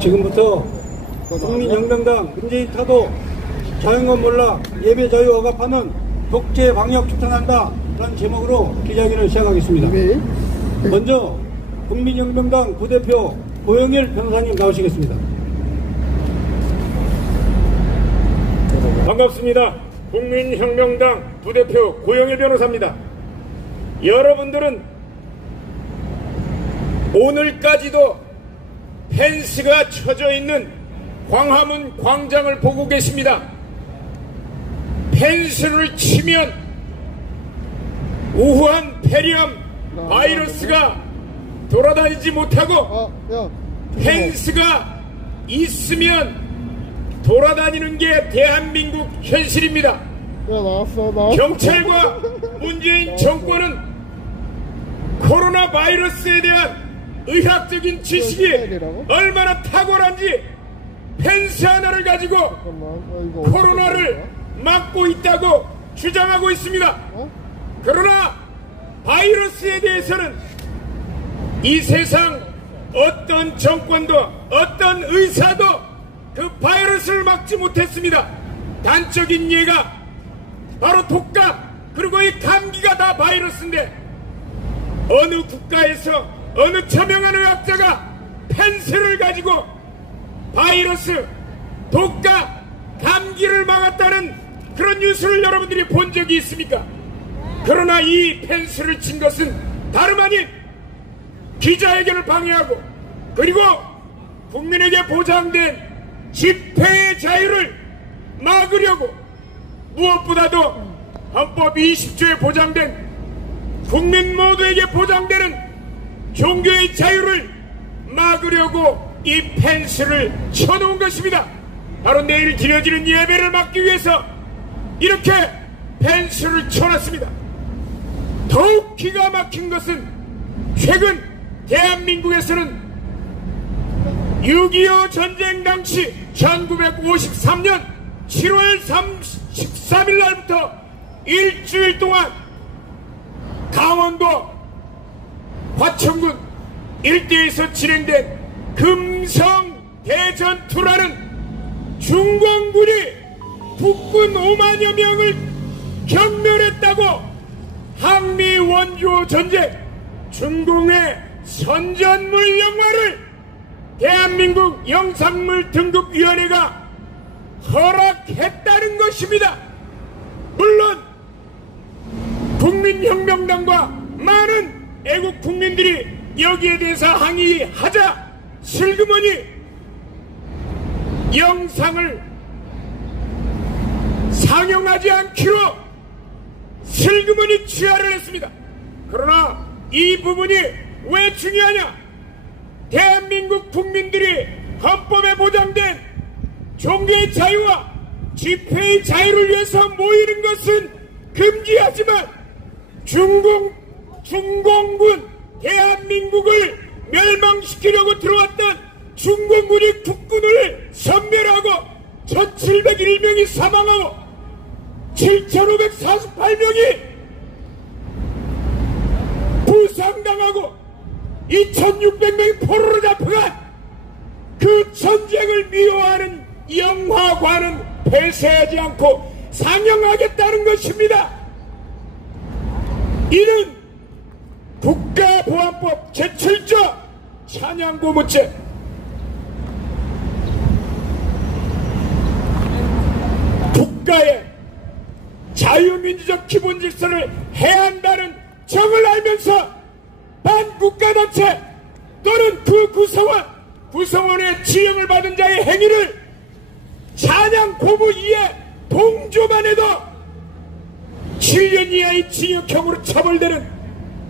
지금부터 국민혁명당 문재인 타도 자유권 몰락 예배 자유 억압하는 독재 방역 추천한다 라는 제목으로 기자회견을 시작하겠습니다. 먼저 국민혁명당 부대표 고영일 변호사님 나오시겠습니다. 반갑습니다. 국민혁명당 부대표 고영일 변호사입니다. 여러분들은 오늘까지도 펜스가 쳐져 있는 광화문 광장을 보고 계십니다. 펜스를 치면 우한 폐렴 바이러스가 돌아다니지 못하고 펜스가 있으면 돌아다니는 게 대한민국 현실입니다. 경찰과 문재인 정권은 코로나 바이러스에 대한 의학적인 지식이 얼마나 탁월한지 펜스 하나를 가지고 코로나를 막고 있다고 주장하고 있습니다. 그러나 바이러스에 대해서는 이 세상 어떤 정권도 어떤 의사도 그 바이러스를 막지 못했습니다. 단적인 예가 바로 독감 그리고 이 감기가 다 바이러스인데 어느 국가에서 어느 저명한 의학자가 펜스를 가지고 바이러스, 독감, 감기를 막았다는 그런 뉴스를 여러분들이 본 적이 있습니까? 그러나 이 펜스를 친 것은 다름 아닌 기자회견을 방해하고 그리고 국민에게 보장된 집회의 자유를 막으려고 무엇보다도 헌법 20조에 보장된 국민 모두에게 보장되는 종교의 자유를 막으려고 이 펜스를 쳐놓은 것입니다. 바로 내일 드려지는 예배를 막기 위해서 이렇게 펜스를 쳐놨습니다. 더욱 기가 막힌 것은 최근 대한민국에서는 6.25 전쟁 당시 1953년 7월 13일 날부터 일주일 동안 강원도 화천군 일대에서 진행된 금성 대전투라는 중공군이 북군 5만여 명을 경멸했다고 항미 원조 전쟁 중공의 선전물 영화를 대한민국 영상물 등급위원회가 허락했다는 것입니다. 물론 국민혁명당과 많은 애국 국민들이 여기에 대해서 항의하자 슬그머니 영상을 상영하지 않기로 슬그머니 취하를 했습니다. 그러나 이 부분이 왜 중요하냐? 대한민국 국민들이 헌법에 보장된 종교의 자유와 집회의 자유를 위해서 모이는 것은 금지하지만 중공군 대한민국을 멸망시키려고 들어왔던 중공군이 국군을 섬멸하고 1701명이 사망하고 7548명이 부상당하고 2600명이 포로로 잡혀간 그 전쟁을 미워하는 영화관은 폐쇄하지 않고 상영하겠다는 것입니다. 이는 국가보안법 제7조 찬양고무죄 국가의 자유민주적 기본질서를 해한다는 정을 알면서 반국가단체 또는 그 구성원의 지령을 받은 자의 행위를 찬양 고무 이에 동조만 해도 7년 이하의 징역형으로 처벌되는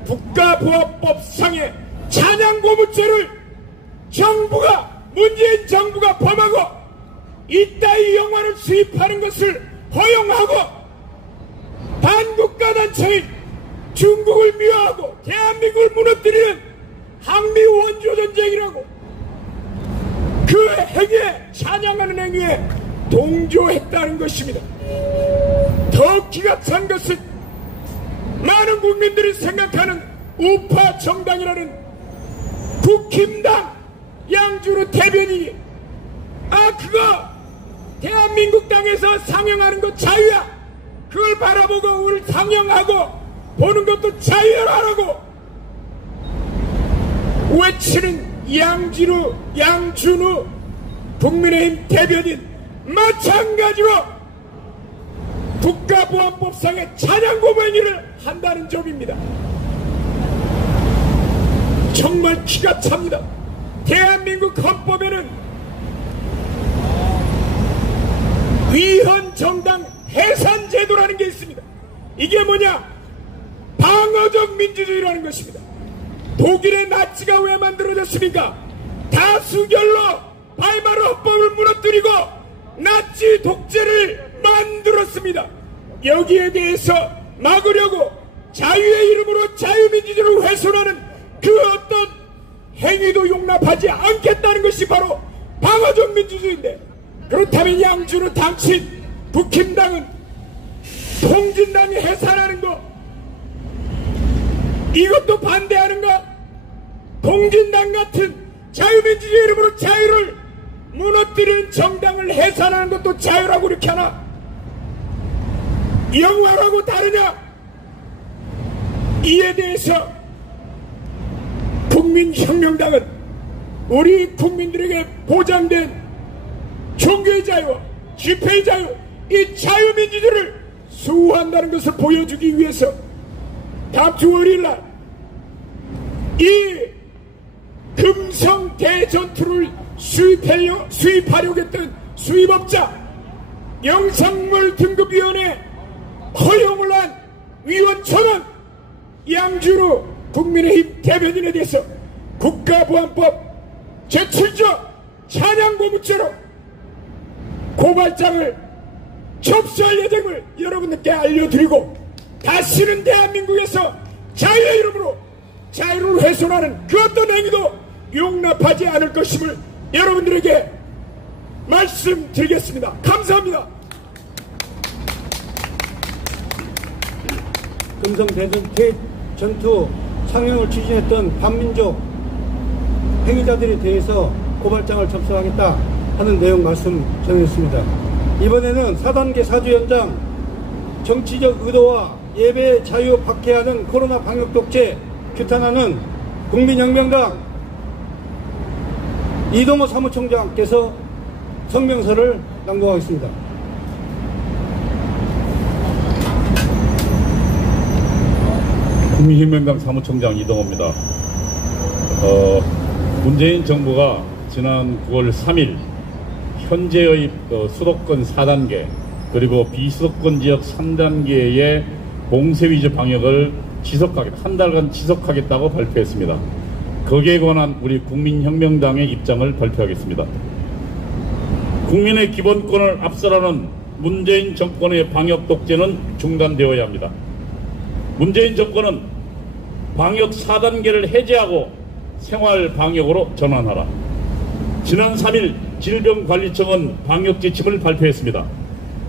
국가보안법상의 찬양 고무죄를 문재인 정부가 범하고 이따위 영화를 수입하는 것을 허용하고 반국가단체인 중국을 미워하고 대한민국을 무너뜨리는 항미 원조전쟁이라고 그 행위에 찬양하는 행위에 동조했다는 것입니다. 더 기가 찬 것은 많은 국민들이 생각하는 우파 정당이라는 국힘당 양준우 대변인이 그거 대한민국 땅에서 상영하는 거 자유야. 그걸 바라보고 우리 상영하고 보는 것도 자유라고 외치는 양준우 국민의힘 대변인 마찬가지로 국가보안법상의 찬양고문 행위를 한다는 점입니다. 정말 기가 찹니다. 대한민국 헌법에는 위헌정당 해산제도라는 게 있습니다. 이게 뭐냐? 방어적 민주주의라는 것입니다. 독일의 나치가 왜 만들어졌습니까? 다수결로 바이마르 헌법을 무너뜨리고 나치 독재를 만들었습니다. 여기에 대해서 막으려고 자유의 이름으로 자유민주주의를 훼손하는 그 어떤 행위도 용납하지 않겠다는 것이 바로 방어적 민주주의인데, 그렇다면 양준우 당신 국힘당은 통진당이 해산하는 거 이것도 반대하는가? 통진당 같은 자유민주주의 이름으로 자유를 무너뜨리는 정당을 해산하는 것도 자유라고 이렇게 하나? 영화라고 다르냐? 이에 대해서 국민혁명당은 우리 국민들에게 보장된 종교의 자유와 집회의 자유, 이 자유민주주의를 수호한다는 것을 보여주기 위해서 다음 주 월요일날 이 금성 대전투를 수입하려고 했던 수입업자 영상물 등급위원회 허용을 한 위원 전원 양준우 국민의힘 대변인에 대해서 국가보안법 제7조 찬양고문죄로 고발장을 접수할 예정을 여러분들께 알려드리고, 다시는 대한민국에서 자유의 이름으로 자유를 훼손하는 그 어떤 행위도 용납하지 않을 것임을 여러분들에게 말씀드리겠습니다. 감사합니다. 금성 대전투 상영을 추진했던 반민족 행위자들에 대해서 고발장을 접수하겠다 하는 내용 말씀 전했습니다. 이번에는 4단계 사주 연장, 정치적 의도와 예배 자유 박해하는 코로나 방역 독재 규탄하는 국민혁명당 이동호 사무총장께서 성명서를 낭독하겠습니다. 국민혁명당 사무총장 이동호입니다. 문재인 정부가 지난 9월 3일 현재의 수도권 4단계 그리고 비수도권 지역 3단계의 봉쇄 위주 방역을 한 달간 지속하겠다고 발표했습니다. 거기에 관한 우리 국민혁명당의 입장을 발표하겠습니다. 국민의 기본권을 앞서라는 문재인 정권의 방역 독재는 중단되어야 합니다. 문재인 정권은 방역 4단계를 해제하고 생활 방역으로 전환하라. 지난 3일 질병관리청은 방역 지침을 발표했습니다.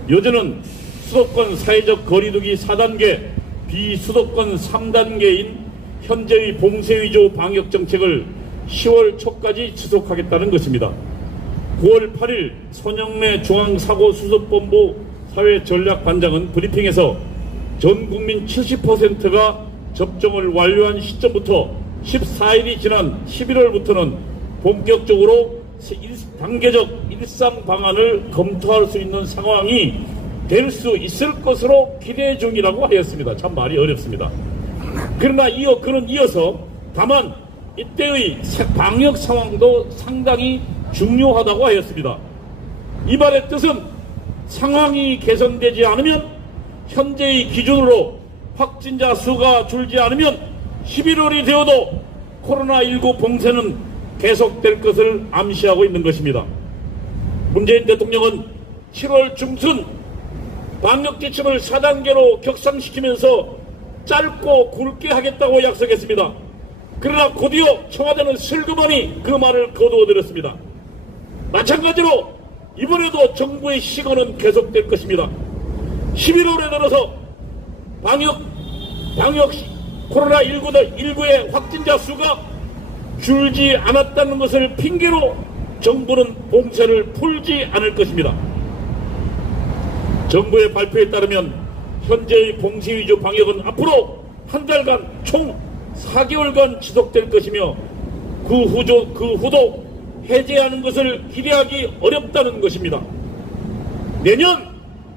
요즘은 수도권 사회적 거리두기 4단계, 비수도권 3단계인 현재의 봉쇄 위주 방역 정책을 10월 초까지 지속하겠다는 것입니다. 9월 8일 손영래 중앙사고수습본부 사회전략반장은 브리핑에서 전 국민 70%가 접종을 완료한 시점부터 14일이 지난 11월부터는 본격적으로 단계적 일상 방안을 검토할 수 있는 상황이 될 수 있을 것으로 기대 중이라고 하였습니다. 참 말이 어렵습니다. 그러나 그는 이어서 다만 이때의 방역 상황도 상당히 중요하다고 하였습니다. 이 말의 뜻은 상황이 개선되지 않으면 현재의 기준으로 확진자 수가 줄지 않으면 11월이 되어도 코로나19 봉쇄는 계속될 것을 암시하고 있는 것입니다. 문재인 대통령은 7월 중순 방역 지침을 4단계로 격상시키면서 짧고 굵게 하겠다고 약속했습니다. 그러나 곧이어 청와대는 슬그머니 그 말을 거두어들였습니다. 마찬가지로 이번에도 정부의 시건은 계속될 것입니다. 11월에 들어서 방역 코로나19의 확진자 수가 줄지 않았다는 것을 핑계로 정부는 봉쇄를 풀지 않을 것입니다. 정부의 발표에 따르면 현재의 봉쇄 위주 방역은 앞으로 한 달간 총 4개월간 지속될 것이며 그 후도 해제하는 것을 기대하기 어렵다는 것입니다. 내년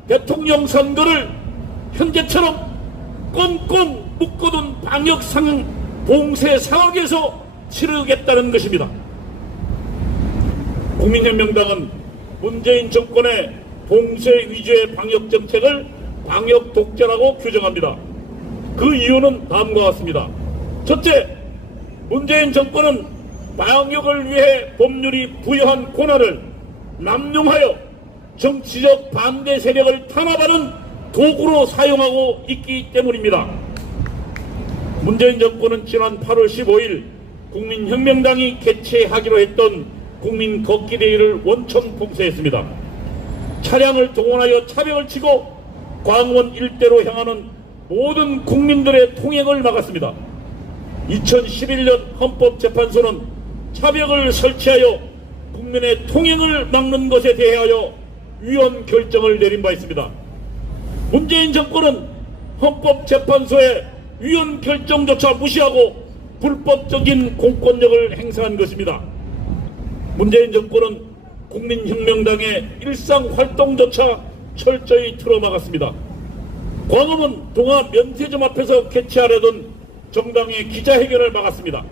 대통령 선거를 현재처럼 꽁꽁 묶어둔 방역 봉쇄 상황에서 치르겠다는 것입니다. 국민혁명당은 문재인 정권의 봉쇄 위주의 방역 정책을 방역 독재라고 규정합니다. 그 이유는 다음과 같습니다. 첫째, 문재인 정권은 방역을 위해 법률이 부여한 권한을 남용하여 정치적 반대 세력을 탄압하는 도구로 사용하고 있기 때문입니다. 문재인 정권은 지난 8월 15일 국민혁명당이 개최하기로 했던 국민 걷기 대회를 원천 봉쇄했습니다. 차량을 동원하여 차벽을 치고 광화문 일대로 향하는 모든 국민들의 통행을 막았습니다. 2011년 헌법재판소는 차벽을 설치하여 국민의 통행을 막는 것에 대하여 위헌 결정을 내린 바 있습니다. 문재인 정권은 헌법재판소의 위헌 결정조차 무시하고 불법적인 공권력을 행사한 것입니다. 문재인 정권은 국민혁명당의 일상활동조차 철저히 틀어막았습니다. 광화문 동아면세점 앞에서 개최하려던 정당의 기자회견을 막았습니다.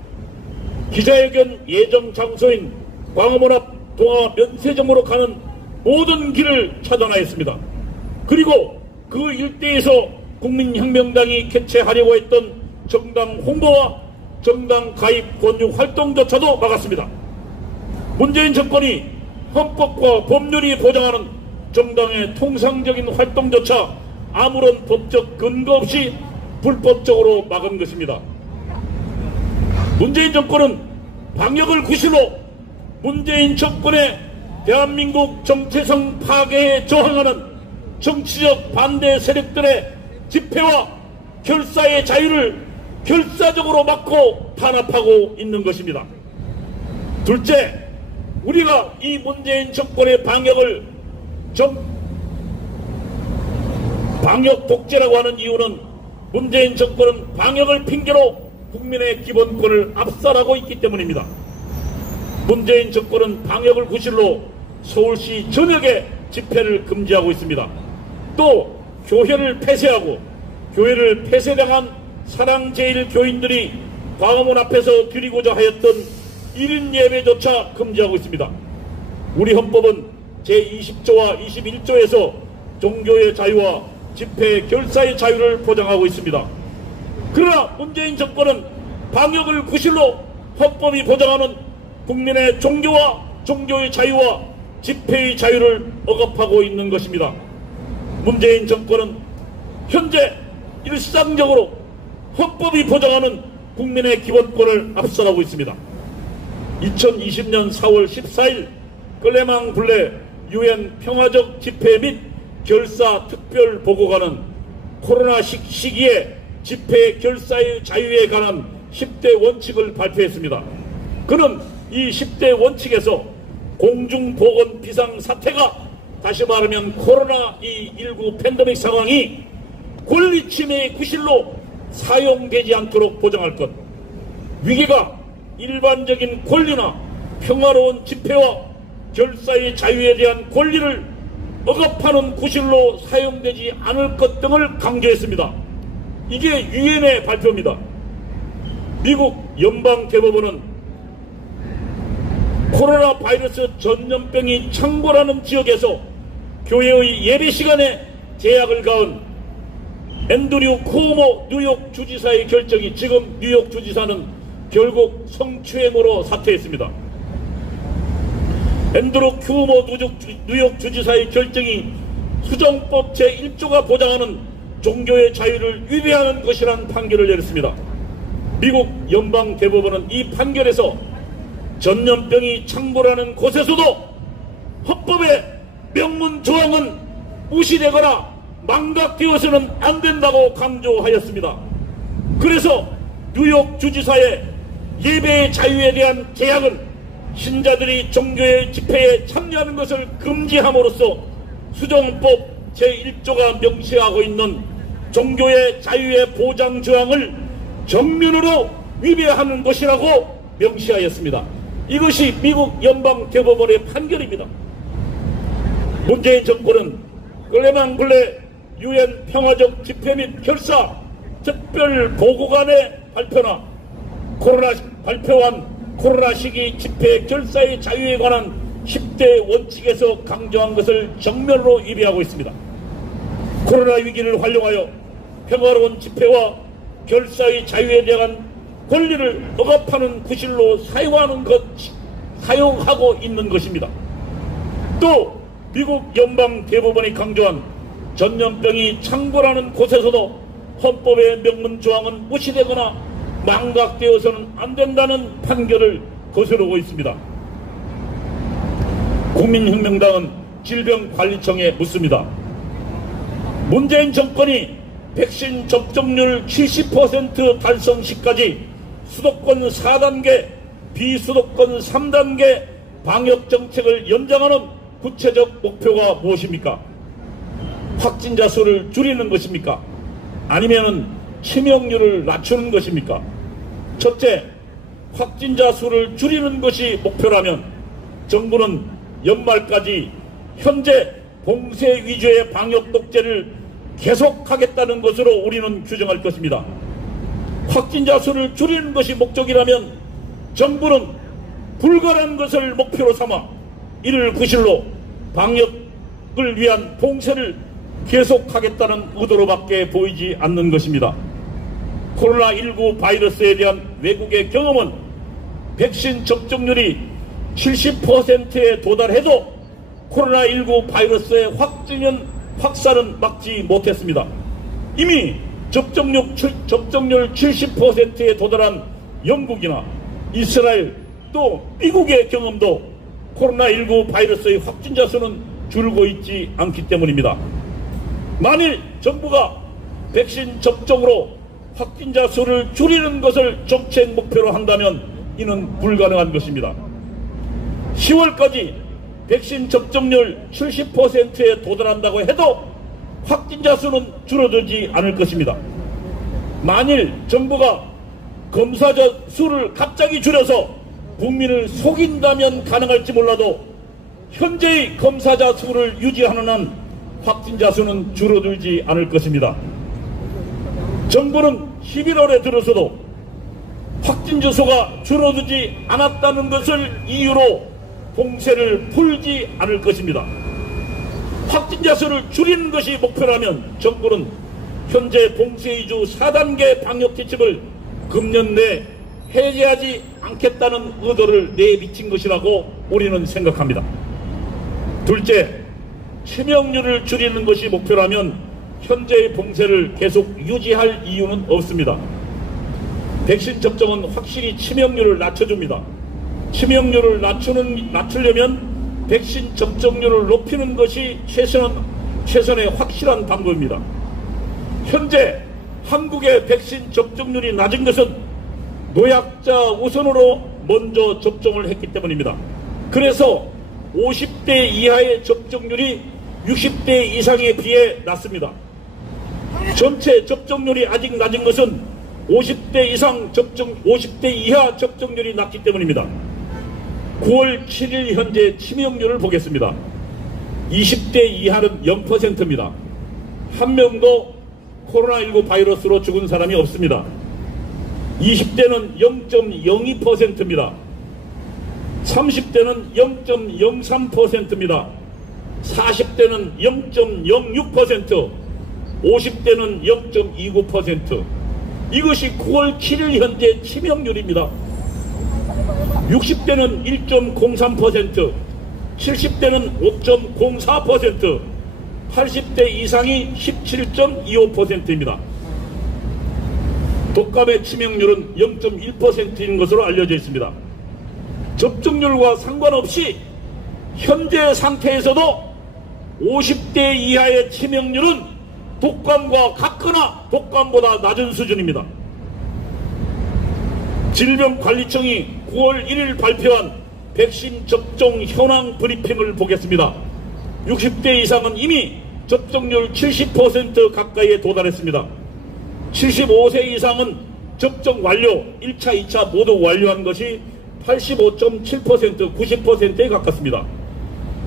기자회견 예정 장소인 광화문 앞 동아면세점으로 가는 모든 길을 차단하였습니다. 그리고 그 일대에서 국민혁명당이 개최하려고 했던 정당 홍보와 정당 가입 권유 활동조차도 막았습니다. 문재인 정권이 헌법과 법률이 보장하는 정당의 통상적인 활동조차 아무런 법적 근거 없이 불법적으로 막은 것입니다. 문재인 정권은 방역을 구실로 문재인 정권의 대한민국 정체성 파괴에 저항하는 정치적 반대 세력들의 집회와 결사의 자유를 결사적으로 막고 탄압하고 있는 것입니다. 둘째, 우리가 이 문재인 정권의 방역 독재라고 하는 이유는 문재인 정권은 방역을 핑계로 국민의 기본권을 압살하고 있기 때문입니다. 문재인 정권은 방역을 구실로 서울시 전역에 집회를 금지하고 있습니다. 또 교회를 폐쇄하고 교회를 폐쇄당한 사랑제일교인들이 광화문 앞에서 드리고자 하였던 1인 예배조차 금지하고 있습니다. 우리 헌법은 제20조와 21조에서 종교의 자유와 집회 결사의 자유를 보장하고 있습니다. 그러나 문재인 정권은 방역을 구실로 헌법이 보장하는 국민의 종교와 종교의 자유와 집회의 자유를 억압하고 있는 것입니다. 문재인 정권은 현재 일상적으로 헌법이 보장하는 국민의 기본권을 압살하고 있습니다. 2020년 4월 14일 끌레망 블레 유엔 평화적 집회 및 결사 특별 보고관은 코로나 시기에 집회 결사의 자유에 관한 10대 원칙을 발표했습니다. 그는 이 10대 원칙에서 공중보건 비상사태가, 다시 말하면 코로나19 팬데믹 상황이 권리침해의 구실로 사용되지 않도록 보장할 것, 위기가 일반적인 권리나 평화로운 집회와 결사의 자유에 대한 권리를 억압하는 구실로 사용되지 않을 것 등을 강조했습니다. 이게 유엔의 발표입니다. 미국 연방대법원은 코로나 바이러스 전염병이 창궐하는 지역에서 교회의 예배 시간에 제약을 가한 앤드류 쿠오모 뉴욕 주지사의 결정이, 지금 뉴욕 주지사는 결국 성추행으로 사퇴했습니다. 앤드류 쿠오모 뉴욕 주지사의 결정이 수정법 제1조가 보장하는 종교의 자유를 위배하는 것이라는 판결을 내렸습니다. 미국 연방대법원은 이 판결에서 전염병이 창궐하는 곳에서도 헌법의 명문 조항은 무시되거나 망각되어서는 안 된다고 강조하였습니다. 그래서 뉴욕 주지사의 예배의 자유에 대한 제약은 신자들이 종교의 집회에 참여하는 것을 금지함으로써 수정법 제1조가 명시하고 있는 종교의 자유의 보장 조항을 정면으로 위배하는 것이라고 명시하였습니다. 이것이 미국 연방대법원의 판결입니다. 문재인 정권은 근래만 근래 유엔 평화적 집회 및 결사 특별보고관의 발표나 발표한 코로나 시기 집회 결사의 자유에 관한 10대 원칙에서 강조한 것을 정면으로 위배하고 있습니다. 코로나 위기를 활용하여 평화로운 집회와 결사의 자유에 대한 권리를 억압하는 구실로 사용하고 있는 것입니다. 또 미국 연방대법원이 강조한 전염병이 창궐하는 곳에서도 헌법의 명문 조항은 무시되거나 망각되어서는 안 된다는 판결을 거스르고 있습니다. 국민혁명당은 질병관리청에 묻습니다. 문재인 정권이 백신 접종률 70% 달성 시까지 수도권 4단계, 비수도권 3단계 방역정책을 연장하는 구체적 목표가 무엇입니까? 확진자 수를 줄이는 것입니까? 아니면 치명률을 낮추는 것입니까? 첫째, 확진자 수를 줄이는 것이 목표라면 정부는 연말까지 현재 봉쇄 위주의 방역 독재를 계속하겠다는 것으로 우리는 규정할 것입니다. 확진자 수를 줄이는 것이 목적이라면 정부는 불가능한 것을 목표로 삼아 이를 구실로 방역을 위한 봉쇄를 계속하겠다는 의도로밖에 보이지 않는 것입니다. 코로나19 바이러스에 대한 외국의 경험은 백신 접종률이 70%에 도달해도 코로나19 바이러스의 확산은 막지 못했습니다. 이미 접종률 70%에 도달한 영국이나 이스라엘 또 미국의 경험도 코로나19 바이러스의 확진자 수는 줄고 있지 않기 때문입니다. 만일 정부가 백신 접종으로 확진자 수를 줄이는 것을 정책 목표로 한다면 이는 불가능한 것입니다. 10월까지 백신 접종률 70%에 도달한다고 해도 확진자 수는 줄어들지 않을 것입니다. 만일 정부가 검사자 수를 갑자기 줄여서 국민을 속인다면 가능할지 몰라도 현재의 검사자 수를 유지하는 한 확진자 수는 줄어들지 않을 것입니다. 정부는 11월에 들어서도 확진자 수가 줄어들지 않았다는 것을 이유로 봉쇄를 풀지 않을 것입니다. 확진자 수를 줄이는 것이 목표라면 정부는 현재 봉쇄 위주 4단계 방역 지침을 금년 내 해제하지 않겠다는 의도를 내비친 것이라고 우리는 생각합니다. 둘째, 치명률을 줄이는 것이 목표라면 현재의 봉쇄를 계속 유지할 이유는 없습니다. 백신 접종은 확실히 치명률을 낮춰줍니다. 치명률을 낮추려면 백신 접종률을 높이는 것이 최선의 확실한 방법입니다. 현재 한국의 백신 접종률이 낮은 것은 노약자 우선으로 먼저 접종을 했기 때문입니다. 그래서 50대 이하의 접종률이 60대 이상에 비해 낮습니다. 전체 접종률이 아직 낮은 것은 50대 이하 접종률이 낮기 때문입니다. 9월 7일 현재 치명률을 보겠습니다. 20대 이하는 0%입니다. 한 명도 코로나19 바이러스로 죽은 사람이 없습니다. 20대는 0.02%입니다. 30대는 0.03%입니다. 40대는 0.06%, 50대는 0.29%. 이것이 9월 7일 현재 치명률입니다. 60대는 1.03%, 70대는 5.04%, 80대 이상이 17.25%입니다. 독감의 치명률은 0.1%인 것으로 알려져 있습니다. 접종률과 상관없이 현재 상태에서도 50대 이하의 치명률은 독감과 같거나 독감보다 낮은 수준입니다. 질병관리청이 9월 1일 발표한 백신 접종 현황 브리핑을 보겠습니다. 60대 이상은 이미 접종률 70% 가까이에 도달했습니다. 75세 이상은 접종 완료, 1차, 2차 모두 완료한 것이 85.7%, 90%에 가깝습니다.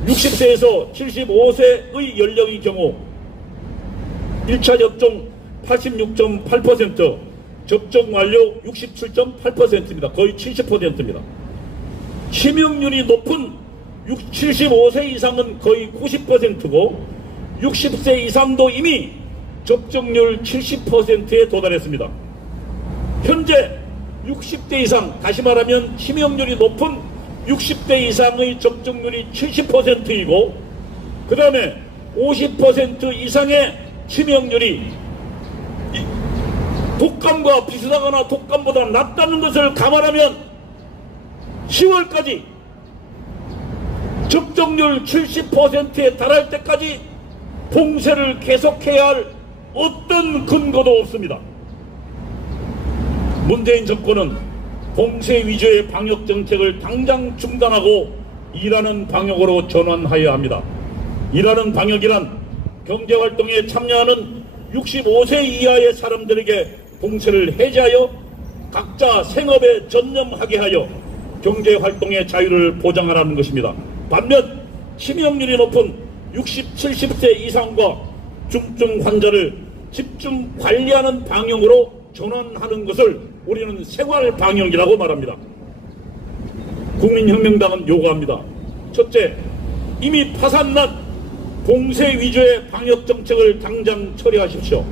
60세에서 75세의 연령의 경우 1차 접종 86.8%, 접종 완료 67.8%입니다. 거의 70%입니다. 치명률이 높은 75세 이상은 거의 90%고 60세 이상도 이미 접종률 70%에 도달했습니다. 현재 60대 이상, 다시 말하면 치명률이 높은 60대 이상의 접종률이 70%이고 그 다음에 50% 이상의 치명률이 독감과 비슷하거나 독감보다 낫다는 것을 감안하면 10월까지 접종률 70%에 달할 때까지 봉쇄를 계속해야 할 어떤 근거도 없습니다. 문재인 정권은 봉쇄 위주의 방역 정책을 당장 중단하고 일하는 방역으로 전환하여야 합니다. 일하는 방역이란 경제활동에 참여하는 65세 이하의 사람들에게 봉쇄를 해제하여 각자 생업에 전념하게 하여 경제활동의 자유를 보장하라는 것입니다. 반면 치명률이 높은 60, 70세 이상과 중증 환자를 집중 관리하는 방역으로 전환하는 것을 우리는 생활방역이라고 말합니다. 국민혁명당은 요구합니다. 첫째, 이미 파산난 봉쇄 위주의 방역정책을 당장 처리하십시오.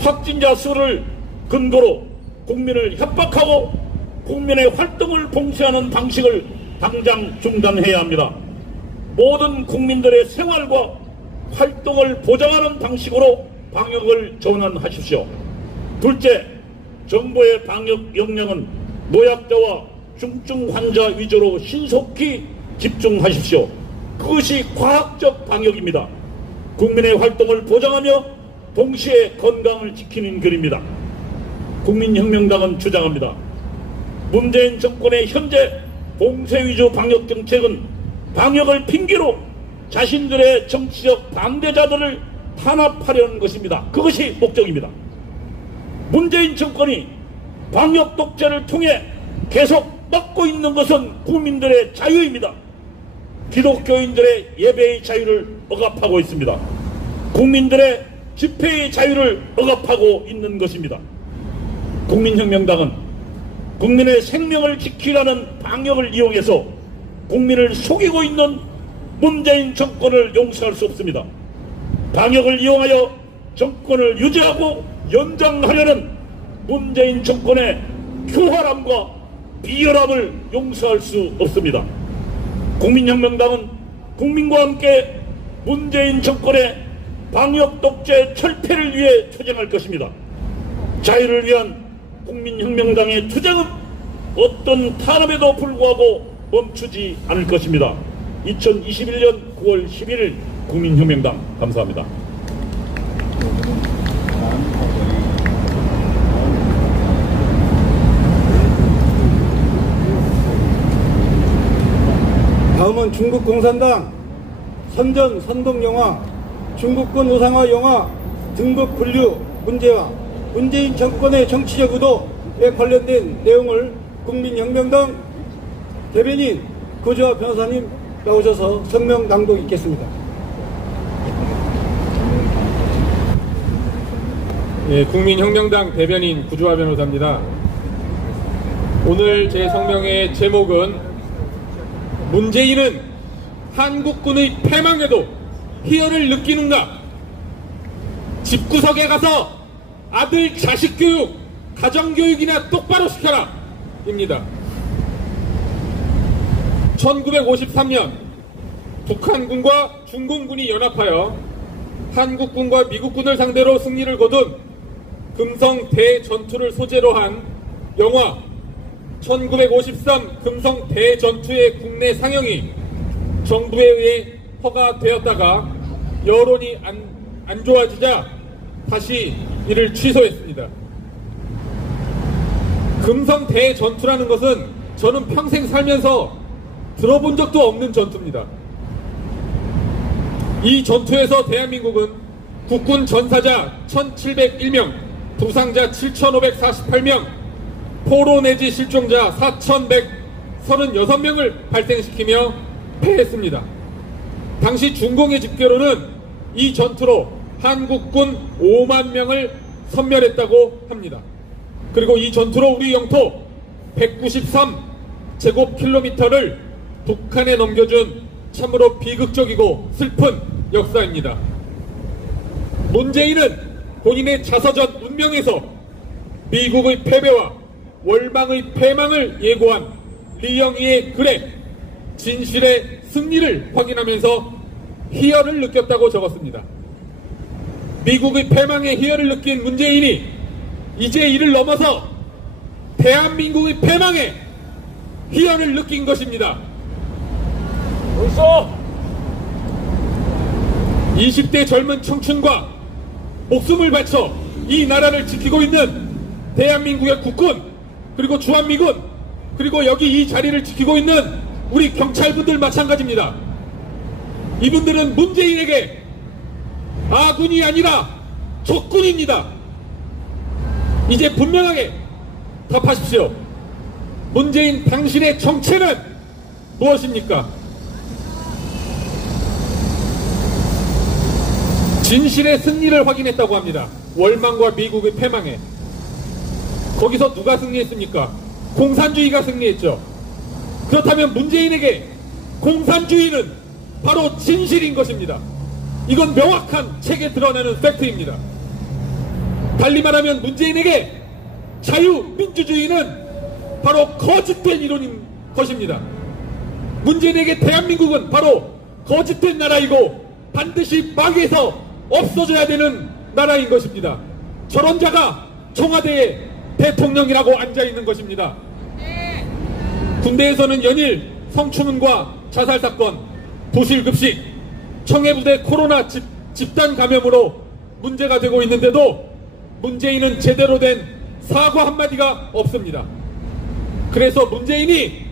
확진자 수를 근거로 국민을 협박하고 국민의 활동을 봉쇄하는 방식을 당장 중단해야 합니다. 모든 국민들의 생활과 활동을 보장하는 방식으로 방역을 전환하십시오. 둘째, 정부의 방역 역량은 노약자와 중증 환자 위주로 신속히 집중하십시오. 그것이 과학적 방역입니다. 국민의 활동을 보장하며 동시에 건강을 지키는 길입니다. 국민혁명당은 주장합니다. 문재인 정권의 현재 봉쇄 위주 방역 정책은 방역을 핑계로 자신들의 정치적 반대자들을 탄압하려는 것입니다. 그것이 목적입니다. 문재인 정권이 방역 독재를 통해 계속 막고 있는 것은 국민들의 자유입니다. 기독교인들의 예배의 자유를 억압하고 있습니다. 국민들의 집회의 자유를 억압하고 있는 것입니다. 국민혁명당은 국민의 생명을 지키라는 방역을 이용해서 국민을 속이고 있는 문재인 정권을 용서할 수 없습니다. 방역을 이용하여 정권을 유지하고 연장하려는 문재인 정권의 교활함과 비열함을 용서할 수 없습니다. 국민혁명당은 국민과 함께 문재인 정권의 방역 독재 철폐를 위해 투쟁할 것입니다. 자유를 위한 국민혁명당의 투쟁은 어떤 탄압에도 불구하고 멈추지 않을 것입니다. 2021년 9월 11일 국민혁명당 감사합니다. 다음은 중국 공산당 선전 선동영화 중국군 우상화 영화 등급 분류 문제와 문재인 정권의 정치적 의도에 관련된 내용을 국민혁명당 대변인 구주화 변호사님 나오셔서 성명 낭독 있겠습니다. 예, 국민혁명당 대변인 구주화 변호사입니다. 오늘 제 성명의 제목은 문재인은 한국군의 패망에도 희열을 느끼는가? 집구석에 가서 아들 자식 교육, 가정교육이나 똑바로 시켜라! 입니다. 1953년 북한군과 중공군이 연합하여 한국군과 미국군을 상대로 승리를 거둔 금성 대전투를 소재로 한 영화 1953 금성 대전투의 국내 상영이 정부에 의해 허가되었다가 여론이 안 좋아지자 다시 이를 취소했습니다. 금성 대전투라는 것은 저는 평생 살면서 들어본 적도 없는 전투입니다. 이 전투에서 대한민국은 국군 전사자 1701명, 부상자 7548명, 포로 내지 실종자 4136명을 발생시키며 패했습니다. 당시 중공의 집계로는 이 전투로 한국군 5만 명을 섬멸했다고 합니다. 그리고 이 전투로 우리 영토 193제곱킬로미터를 북한에 넘겨준 참으로 비극적이고 슬픈 역사입니다. 문재인은 본인의 자서전 운명에서 미국의 패배와 월망의 패망을 예고한 리영이의 글에 진실의 승리를 확인하면서 희열을 느꼈다고 적었습니다. 미국의 패망에 희열을 느낀 문재인이 이제 이를 넘어서 대한민국의 패망에 희열을 느낀 것입니다. 벌써 20대 젊은 청춘과 목숨을 바쳐 이 나라를 지키고 있는 대한민국의 국군, 그리고 주한미군, 그리고 여기 이 자리를 지키고 있는 우리 경찰분들 마찬가지입니다. 이분들은 문재인에게 아군이 아니라 적군입니다. 이제 분명하게 답하십시오. 문재인 당신의 정체는 무엇입니까? 진실의 승리를 확인했다고 합니다. 월망과 미국의 패망에. 거기서 누가 승리했습니까? 공산주의가 승리했죠. 그렇다면 문재인에게 공산주의는 바로 진실인 것입니다. 이건 명확한 책에 드러나는 팩트입니다. 달리 말하면 문재인에게 자유민주주의는 바로 거짓된 이론인 것입니다. 문재인에게 대한민국은 바로 거짓된 나라이고 반드시 망해서 없어져야 되는 나라인 것입니다. 저런 자가 청와대에 대통령이라고 앉아있는 것입니다. 군대에서는 연일 성추문과 자살사건, 부실급식, 청해부대 코로나 집단 감염으로 문제가 되고 있는데도 문재인은 제대로 된 사과 한마디가 없습니다. 그래서 문재인이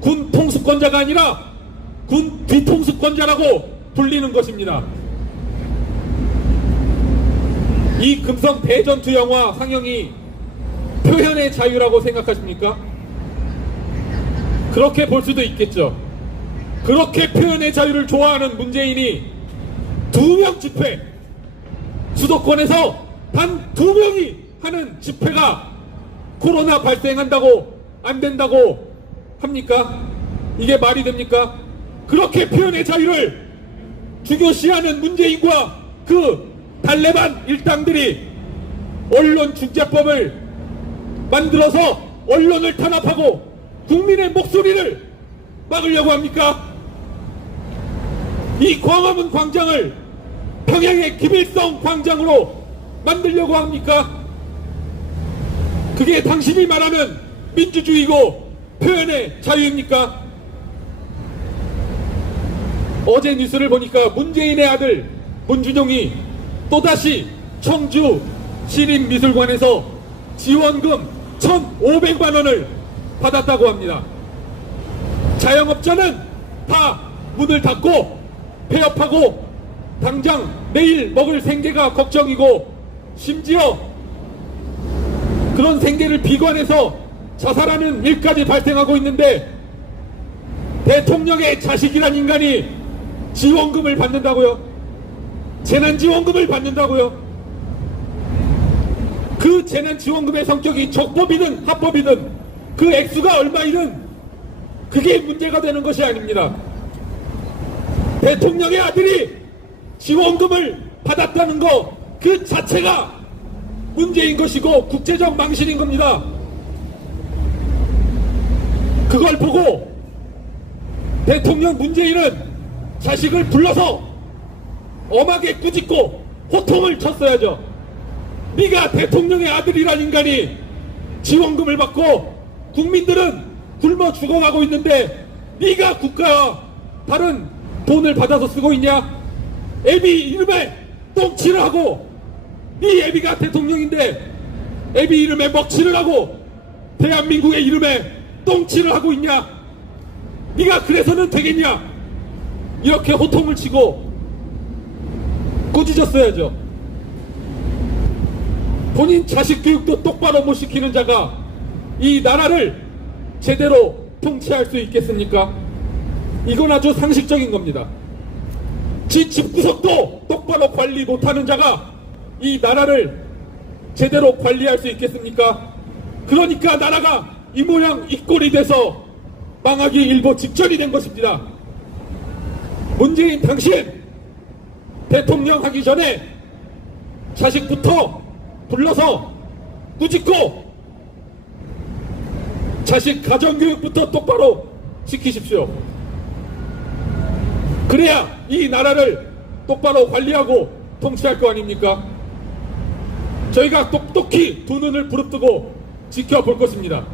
군 통수권자가 아니라 군 뒤통수권자라고 불리는 것입니다. 이 금성 대전투 영화 상영이 표현의 자유라고 생각하십니까? 그렇게 볼 수도 있겠죠. 그렇게 표현의 자유를 좋아하는 문재인이 2명 집회, 수도권에서 단 2명이 하는 집회가 코로나 발생한다고 안 된다고 합니까? 이게 말이 됩니까? 그렇게 표현의 자유를 중요시하는 문재인과 그 달레반 일당들이 언론중재법을 만들어서 언론을 탄압하고 국민의 목소리를 막으려고 합니까? 이 광화문 광장을 평양의 김일성 광장으로 만들려고 합니까? 그게 당신이 말하는 민주주의고 표현의 자유입니까? 어제 뉴스를 보니까 문재인의 아들 문준용이 또다시 청주 시립미술관에서 지원금 1,500만 원을 받았다고 합니다. 자영업자는 다 문을 닫고 폐업하고 당장 내일 먹을 생계가 걱정이고 심지어 그런 생계를 비관해서 자살하는 일까지 발생하고 있는데 대통령의 자식이란 인간이 지원금을 받는다고요? 재난지원금을 받는다고요? 그 재난지원금의 성격이 적법이든 합법이든 그 액수가 얼마이든 그게 문제가 되는 것이 아닙니다. 대통령의 아들이 지원금을 받았다는 거 그 자체가 문제인 것이고 국제적 망신인 겁니다. 그걸 보고 대통령 문재인은 자식을 불러서 엄하게 꾸짖고 호통을 쳤어야죠. 네가 대통령의 아들이란 인간이 지원금을 받고 국민들은 굶어 죽어가고 있는데 네가 국가와 다른 돈을 받아서 쓰고 있냐? 애비 이름에 똥칠을 하고 네 애비가 대통령인데 애비 이름에 먹칠을 하고 대한민국의 이름에 똥칠을 하고 있냐? 네가 그래서는 되겠냐? 이렇게 호통을 치고 꾸짖었어야죠. 본인 자식 교육도 똑바로 못 시키는 자가 이 나라를 제대로 통치할 수 있겠습니까? 이건 아주 상식적인 겁니다. 지 집구석도 똑바로 관리 못하는 자가 이 나라를 제대로 관리할 수 있겠습니까? 그러니까 나라가 이 모양 이 꼴이 돼서 망하기 일보 직전이 된 것입니다. 문재인 당신 대통령 하기 전에 자식부터 불러서 꾸짖고 자식 가정교육부터 똑바로 시키십시오. 그래야 이 나라를 똑바로 관리하고 통치할 거 아닙니까? 저희가 똑똑히 두 눈을 부릅뜨고 지켜볼 것입니다.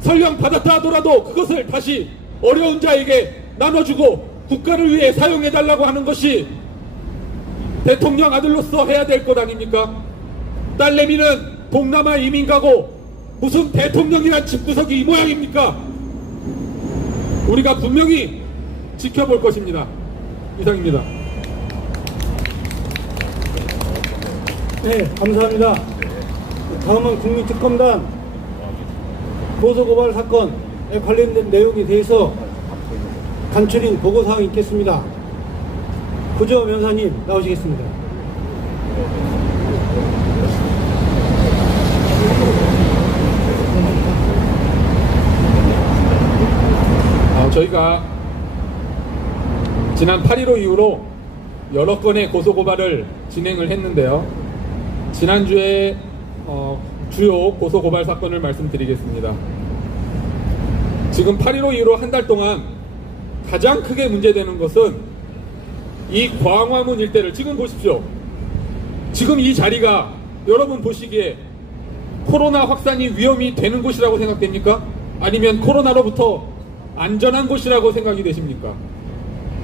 설령 받았다 하더라도 그것을 다시 어려운 자에게 나눠주고 국가를 위해 사용해달라고 하는 것이 대통령 아들로서 해야 될 것 아닙니까? 딸내미는 동남아 이민 가고 무슨 대통령이란 집구석이 이 모양입니까? 우리가 분명히 지켜볼 것입니다. 이상입니다. 네, 감사합니다. 다음은 국민특검단 고소고발 사건에 관련된 내용에 대해서 간추린 보고사항이 있겠습니다. 구조 변호사님 나오시겠습니다. 저희가 지난 8.15 이후로 여러 건의 고소고발을 진행을 했는데요. 지난주에 주요 고소고발 사건을 말씀드리겠습니다. 지금 8.15 이후로 한 달 동안 가장 크게 문제되는 것은 이 광화문 일대를 지금 보십시오. 지금 이 자리가 여러분 보시기에 코로나 확산이 위험이 되는 곳이라고 생각됩니까? 아니면 코로나로부터 안전한 곳이라고 생각이 되십니까?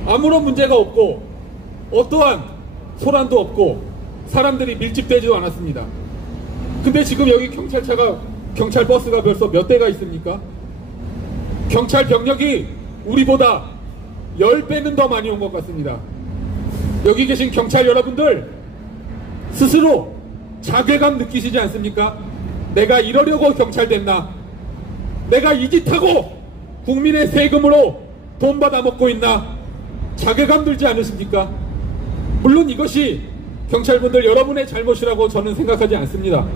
아무런 문제가 없고 어떠한 소란도 없고 사람들이 밀집되지도 않았습니다. 근데 지금 여기 경찰 버스가 벌써 몇 대가 있습니까? 경찰 병력이 우리보다 10배는 더 많이 온 것 같습니다. 여기 계신 경찰 여러분들 스스로 자괴감 느끼시지 않습니까? 내가 이러려고 경찰 됐나? 내가 이 짓 하고 국민의 세금으로 돈 받아 먹고 있나? 자괴감 들지 않으십니까? 물론 이것이 경찰분들 여러분의 잘못이라고 저는 생각하지 않습니다.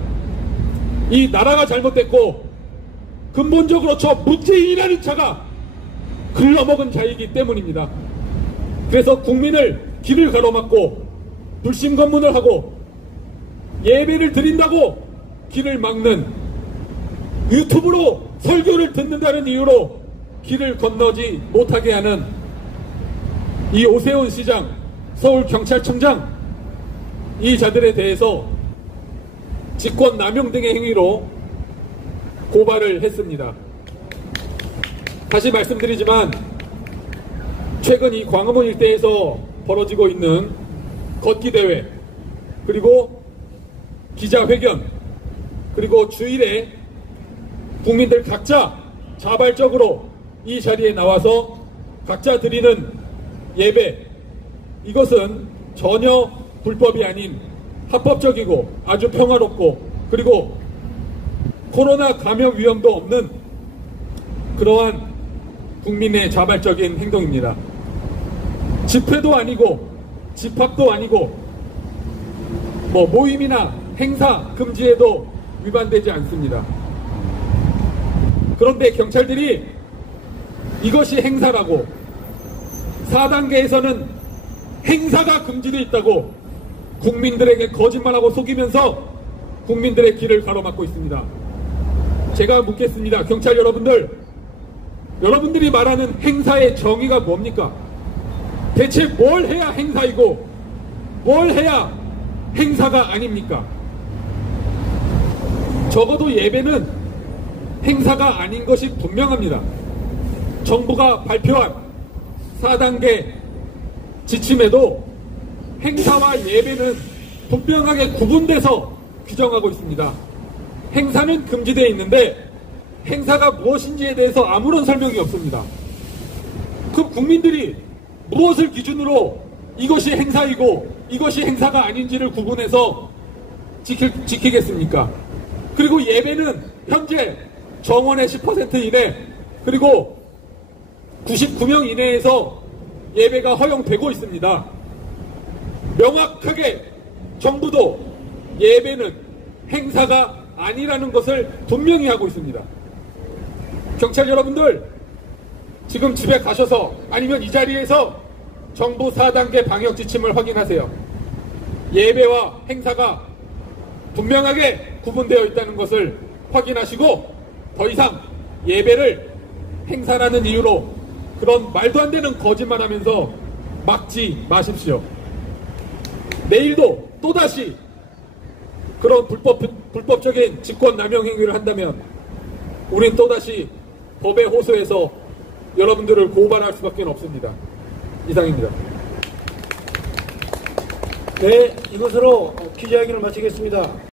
이 나라가 잘못됐고 근본적으로 저 문재인이라는 자가 글러먹은 자이기 때문입니다. 그래서 국민을 길을 가로막고 불심검문을 하고 예배를 드린다고 길을 막는, 유튜브로 설교를 듣는다는 이유로 길을 건너지 못하게 하는 이 오세훈 시장, 서울경찰청장, 이 자들에 대해서 직권남용 등의 행위로 고발을 했습니다. 다시 말씀드리지만 최근 이 광화문 일대에서 벌어지고 있는 걷기대회, 그리고 기자회견, 그리고 주일에 국민들 각자 자발적으로 이 자리에 나와서 각자 드리는 예배, 이것은 전혀 불법이 아닌 합법적이고 아주 평화롭고 그리고 코로나 감염 위험도 없는 그러한 국민의 자발적인 행동입니다. 집회도 아니고 집합도 아니고 뭐 모임이나 행사 금지에도 위반되지 않습니다. 그런데 경찰들이 이것이 행사라고, 4단계에서는 행사가 금지되어 있다고 국민들에게 거짓말하고 속이면서 국민들의 길을 가로막고 있습니다. 제가 묻겠습니다. 경찰 여러분들, 여러분들이 말하는 행사의 정의가 뭡니까? 대체 뭘 해야 행사이고 뭘 해야 행사가 아닙니까? 적어도 예배는 행사가 아닌 것이 분명합니다. 정부가 발표한 4단계 지침에도 행사와 예배는 분명하게 구분돼서 규정하고 있습니다. 행사는 금지되어 있는데 행사가 무엇인지에 대해서 아무런 설명이 없습니다. 그럼 국민들이 무엇을 기준으로 이것이 행사이고 이것이 행사가 아닌지를 구분해서 지키겠습니까? 그리고 예배는 현재 정원의 10% 이내 그리고 99명 이내에서 예배가 허용되고 있습니다. 명확하게 정부도 예배는 행사가 아니라는 것을 분명히 하고 있습니다. 경찰 여러분들, 지금 집에 가셔서 아니면 이 자리에서 정부 4단계 방역 지침을 확인하세요. 예배와 행사가 분명하게 구분되어 있다는 것을 확인하시고 더 이상 예배를 행사라는 이유로 그런 말도 안 되는 거짓말하면서 막지 마십시오. 내일도 또다시 그런 불법적인 직권남용 행위를 한다면 우린 또다시 법에 호소해서 여러분들을 고발할 수밖에 없습니다. 이상입니다. 네, 이것으로 기자회견을 마치겠습니다.